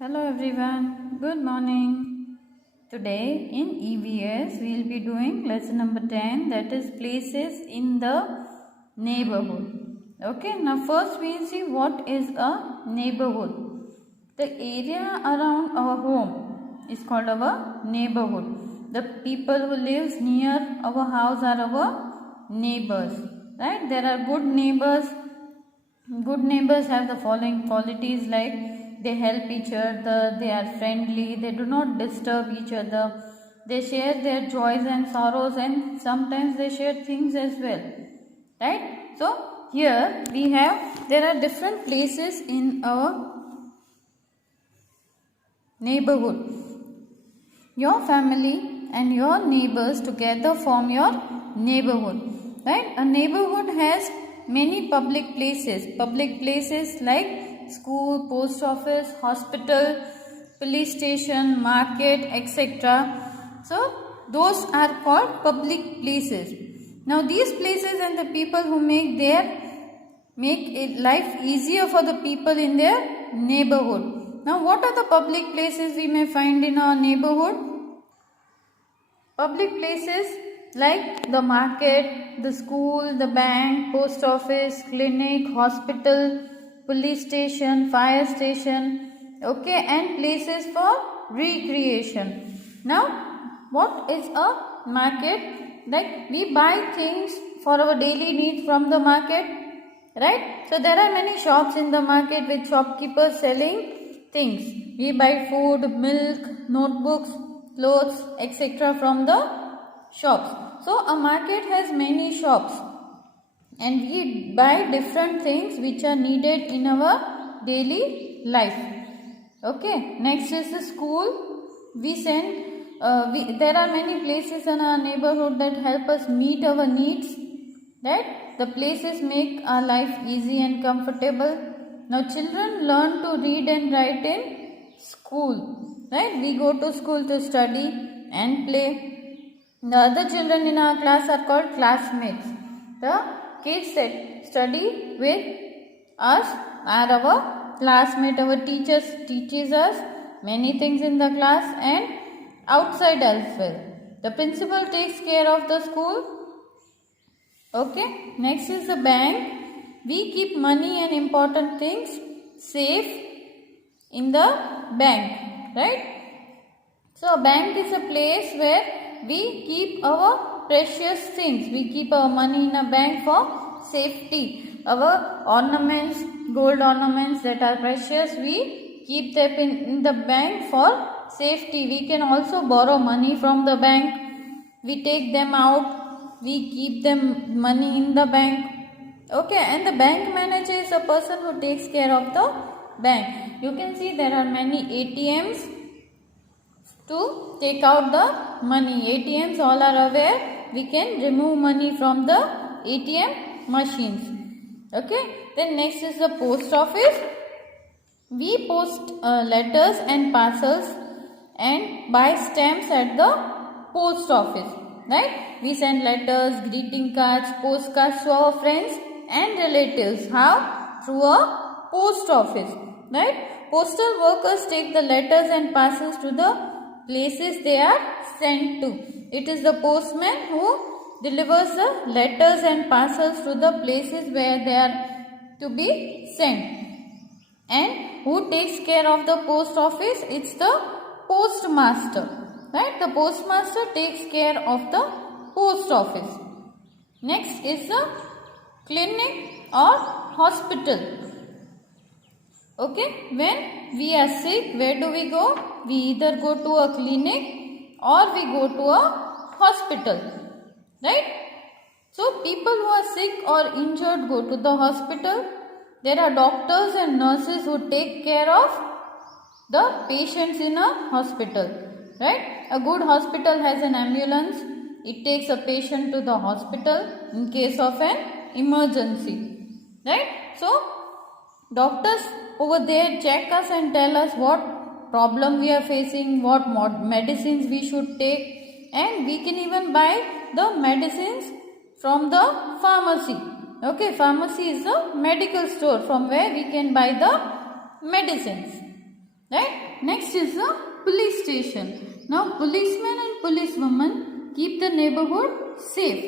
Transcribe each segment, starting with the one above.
Hello everyone, good morning. Today in EVS we will be doing lesson number 10, that is places in the neighborhood. Okay, now first we will see what is a neighborhood. The area around our home is called our neighborhood. The people who lives near our house are our neighbors. Right? There are good neighbors. Good neighbors have the following qualities like they help each other, they are friendly, they do not disturb each other, they share their joys and sorrows, and sometimes they share things as well. Right? So, here we have, there are different places in our neighborhood. Your family and your neighbors together form your neighborhood. Right? A neighborhood has many public places like school, post office, hospital, police station, market, etc. So those are called public places. Now these places and the people who make life easier for the people in their neighborhood. Now what are the public places we may find in our neighborhood? Public places like the market, the school, the bank, post office, clinic, hospital, police station, fire station, okay, and places for recreation. Now, what is a market? Like we buy things for our daily needs from the market, right? So there are many shops in the market with shopkeepers selling things. We buy food, milk, notebooks, clothes, etc. from the shops. So a market has many shops and we buy different things which are needed in our daily life. Okay, next is the school. There are many places in our neighborhood that help us meet our needs. Right? The places make our life easy and comfortable. Now children learn to read and write in school. Right? We go to school to study and play. The other children in our class are called classmates. The kids that study with us are our classmates. Our teachers teaches us many things in the class and outside as well. The principal takes care of the school. Okay. Next is the bank. We keep money and important things safe in the bank. Right? So a bank is a place where we keep our precious things. We keep our money in a bank for safety. Our ornaments, gold ornaments that are precious, we keep them in the bank for safety. We can also borrow money from the bank. We take them out. We keep them money in the bank. Okay, and the bank manager is a person who takes care of the bank. You can see there are many ATMs to take out the money. ATMs, all are aware, we can remove money from the ATM machines. Okay. Then next is the post office. We post letters and parcels and buy stamps at the post office. Right? We send letters, greeting cards, postcards to our friends and relatives. How? Through a post office. Right? Postal workers take the letters and parcels to the places they are sent to. It is the postman who delivers the letters and parcels to the places where they are to be sent. And who takes care of the post office? It's the postmaster. Right? The postmaster takes care of the post office. Next is the clinic or hospital. Okay, when we are sick, where do we go? We either go to a clinic or we go to a hospital. Right? So, people who are sick or injured go to the hospital. There are doctors and nurses who take care of the patients in a hospital. Right? A good hospital has an ambulance. It takes a patient to the hospital in case of an emergency. Right? So, doctors over there check us and tell us what problem we are facing, what medicines we should take, and we can even buy the medicines from the pharmacy. Okay, pharmacy is a medical store from where we can buy the medicines. Right? Next is the police station. Now policemen and policewomen keep the neighborhood safe.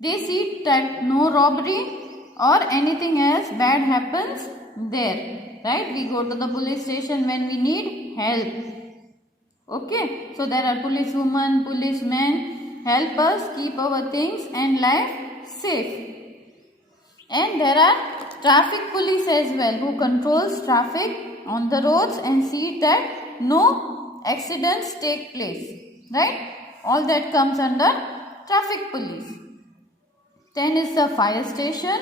They see that no robbery or anything else bad happens there. Right? We go to the police station when we need help. Okay. So there are policewomen, policemen help us keep our things and life safe. And there are traffic police as well who controls traffic on the roads and see that no accidents take place. Right? All that comes under traffic police. Then is the fire station.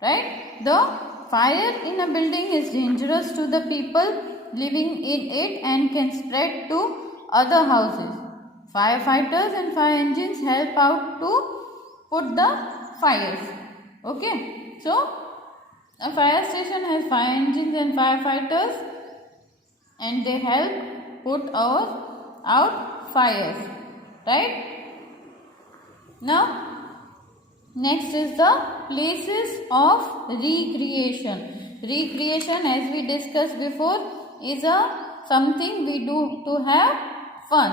Right? The fire in a building is dangerous to the people living in it and can spread to other houses. Firefighters and fire engines help out to put the fires. Okay. So, a fire station has fire engines and firefighters and they help put out fires. Right? Now, next is the places of recreation. Recreation, as we discussed before, is something we do to have fun.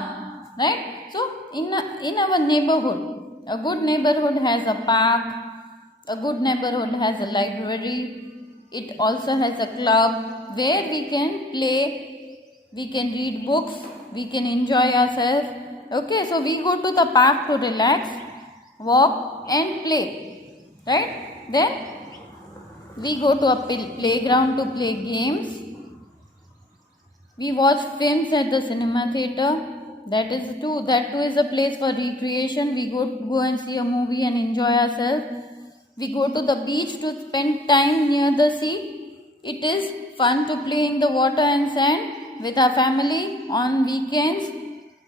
Right? So, in our neighborhood, a good neighborhood has a park, a good neighborhood has a library, it also has a club where we can play, we can read books, we can enjoy ourselves. Okay, so we go to the park to relax, walk and play. Right? Then we go to a playground to play games. We watch films at the cinema theater. That too is a place for recreation. We go and see a movie and enjoy ourselves. We go to the beach to spend time near the sea. It is fun to play in the water and sand with our family on weekends.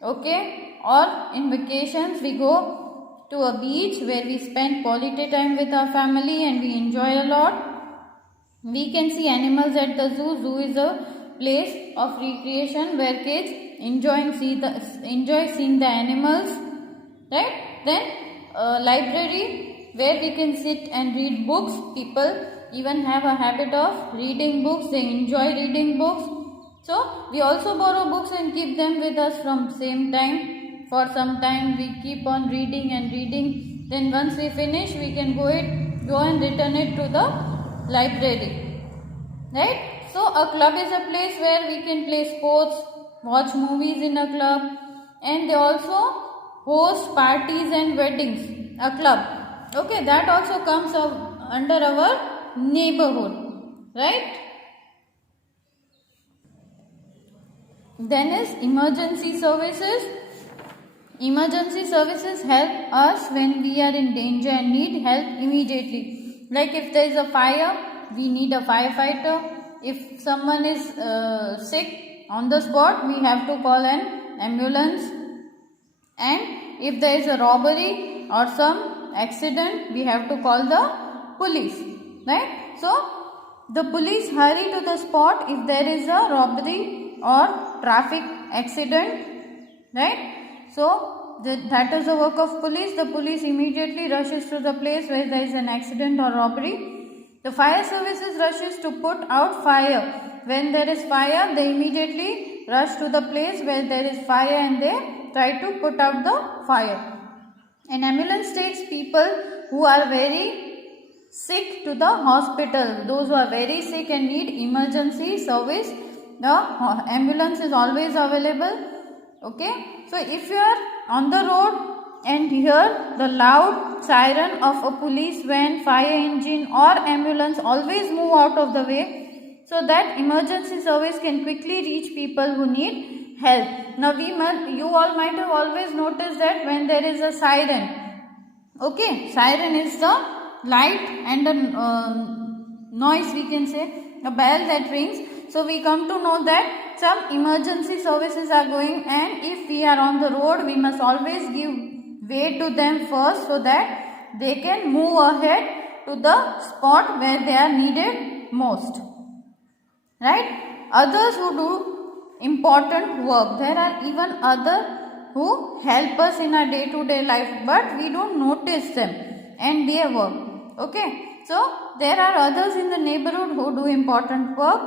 Okay? Or in vacations we go to a beach where we spend quality time with our family and we enjoy a lot. We can see animals at the zoo. Zoo is a place of recreation where kids enjoy seeing the animals. Right? Then library where we can sit and read books. People even have a habit of reading books. They enjoy reading books. So we also borrow books and keep them with us from same time. For some time we keep on reading and reading. Then once we finish, we can go and return it to the library. Right? So a club is a place where we can play sports, watch movies in a club, and they also host parties and weddings. A club. Okay, that also comes under our neighborhood. Right? Then is emergency services. Emergency services help us when we are in danger and need help immediately. Like if there is a fire, we need a firefighter. If someone is sick on the spot, we have to call an ambulance. And if there is a robbery or some accident, we have to call the police. Right? So, the police hurry to the spot if there is a robbery or traffic accident. Right? So, that is the work of police. The police immediately rushes to the place where there is an accident or robbery. The fire services rushes to put out fire. When there is fire, they immediately rush to the place where there is fire and they try to put out the fire. An ambulance takes people who are very sick to the hospital. Those who are very sick and need emergency service, the ambulance is always available. Okay. So, if you are on the road and hear the loud siren of a police van, fire engine or ambulance, always move out of the way so that emergency service can quickly reach people who need help. Now you all might have always noticed that when there is a siren, okay, siren is the light and the noise, we can say, a bell that rings. So we come to know that some emergency services are going, and if we are on the road, we must always give way to them first so that they can move ahead to the spot where they are needed most. Right? Others who do important work. There are even others who help us in our day-to-day life, but we don't notice them and their work. Okay? So, there are others in the neighborhood who do important work.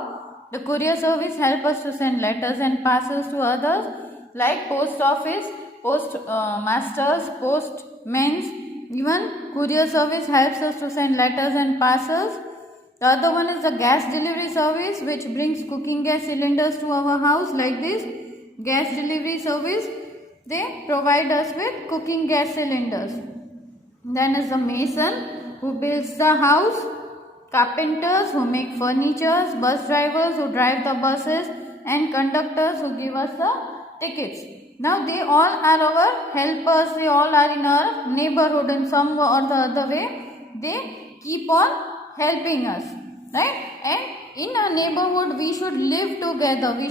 The courier service help us to send letters and parcels to others, like post office, post masters, postmen. Even courier service helps us to send letters and parcels. The other one is the gas delivery service, which brings cooking gas cylinders to our house, like this. Gas delivery service, they provide us with cooking gas cylinders. Then is the mason, who builds the house, carpenters who make furnitures, bus drivers who drive the buses, and conductors who give us the tickets. Now they all are our helpers, they all are in our neighborhood in some or the other way. They keep on helping us, right? And in our neighborhood we should live together. We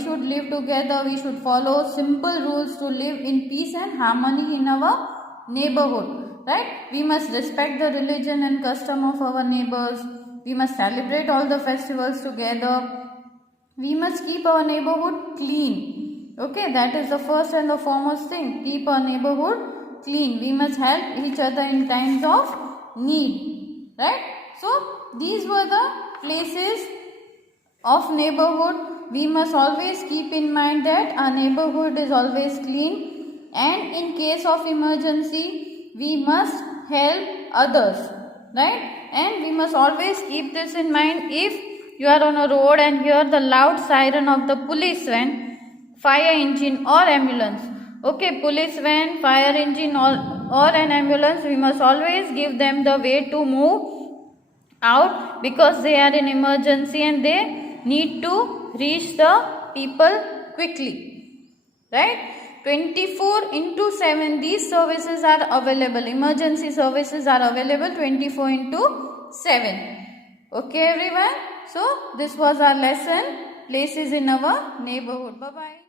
should follow simple rules to live in peace and harmony in our neighborhood, right? We must respect the religion and custom of our neighbors. We must celebrate all the festivals together. We must keep our neighborhood clean. Okay, that is the first and the foremost thing. Keep our neighborhood clean. We must help each other in times of need, right? So these were the places of neighborhood. We must always keep in mind that our neighborhood is always clean, and in case of emergency we must help others, right? And we must always keep this in mind. If you are on a road and hear the loud siren of the police van, fire engine or ambulance, okay, police van, fire engine or an ambulance, we must always give them the way to move out, because they are in emergency and they need to reach the people quickly, right? 24/7 these services are available. Emergency services are available 24/7. Okay everyone, so this was our lesson, places in our neighborhood. Bye bye.